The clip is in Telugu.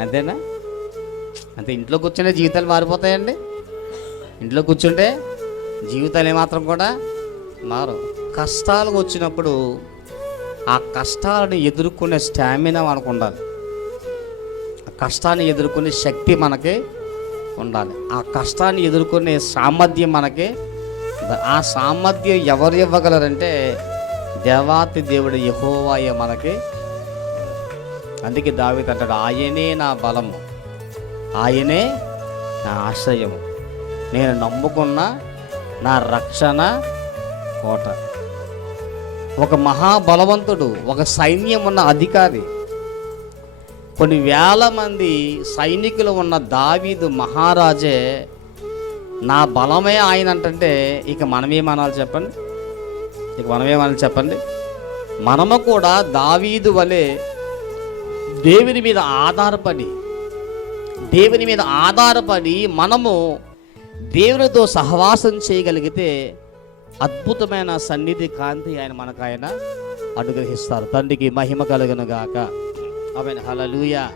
అంతేనా? అంతే. ఇంట్లో కూర్చుంటే జీవితాలు మారిపోతాయండి. ఇంట్లో కూర్చుంటే జీవితాలు ఏమాత్రం కూడా మారు. కష్టాలు వచ్చినప్పుడు ఆ కష్టాలను ఎదుర్కొనే స్టామినా మనకు ఉండాలి. ఆ కష్టాన్ని ఎదుర్కొనే శక్తి మనకి ఉండాలి. ఆ కష్టాన్ని ఎదుర్కొనే సామర్థ్యం మనకి. ఆ సామర్థ్యం ఎవరు ఇవ్వగలరంటే దేవాతి దేవుడు యెహోవాయే మనకి. అందుకే దావీదు అంటాడు, ఆయనే నా బలము, ఆయనే నా ఆశ్రయము, నేను నమ్ముకున్న నా రక్షణ కోట. ఒక మహాబలవంతుడు, ఒక సైన్యం ఉన్న అధికారి, కొన్ని వేల మంది సైనికులు ఉన్న దావీదు మహారాజే నా బలమే ఆయన అంటే ఇక మనమేమనాలి చెప్పండి? చెప్పండి? మనము కూడా దావీదు వలె దేవుని మీద ఆధారపడి మనము దేవునితో సహవాసం చేయగలిగితే అద్భుతమైన సన్నిధి కాంతి ఆయన అనుగ్రహిస్తారు. తండ్రికి మహిమ కలుగును గాక. ఆమేన్. హల్లెలూయా.